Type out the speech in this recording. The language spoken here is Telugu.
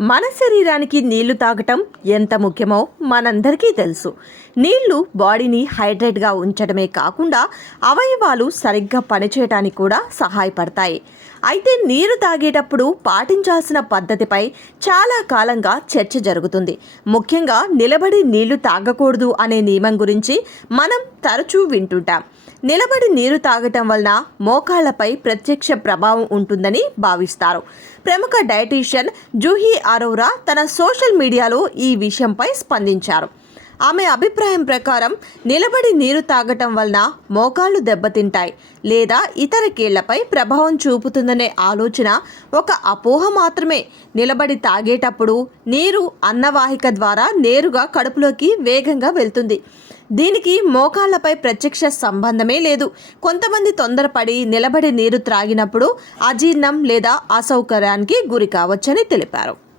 మన శరీరానికి నీళ్లు తాగటం ఎంత ముఖ్యమో మనందరికీ తెలుసు. నీళ్లు బాడీని హైడ్రేట్గా ఉంచడమే కాకుండా అవయవాలు సరిగ్గా పనిచేయడానికి కూడా సహాయపడతాయి. అయితే నీరు తాగేటప్పుడు పాటించాల్సిన పద్ధతిపై చాలా కాలంగా చర్చ జరుగుతుంది. ముఖ్యంగా నిలబడి నీళ్లు తాగకూడదు అనే నియమం గురించి మనం తరచూ వింటుంటాం. నిలబడి నీరు తాగటం వలన మోకాళ్లపై ప్రత్యక్ష ప్రభావం ఉంటుందని భావిస్తారు. ప్రముఖ డైటీషియన్ జూహీ అరోరా తన సోషల్ మీడియాలో ఈ విషయంపై స్పందించారు. ఆమె అభిప్రాయం ప్రకారం నిలబడి నీరు తాగటం వలన మోకాళ్ళు దెబ్బతింటాయి లేదా ఇతర కీళ్లపై ప్రభావం చూపుతుందనే ఆలోచన ఒక అపోహ మాత్రమే. నిలబడి తాగేటప్పుడు నీరు అన్నవాహిక ద్వారా నేరుగా కడుపులోకి వేగంగా వెళ్తుంది. దీనికి మోకాళ్లపై ప్రత్యక్ష సంబంధమే లేదు. కొంతమంది తొందరపడి నిలబడి నీరు త్రాగినప్పుడు అజీర్ణం లేదా అసౌకర్యానికి గురి కావచ్చని తెలిపారు.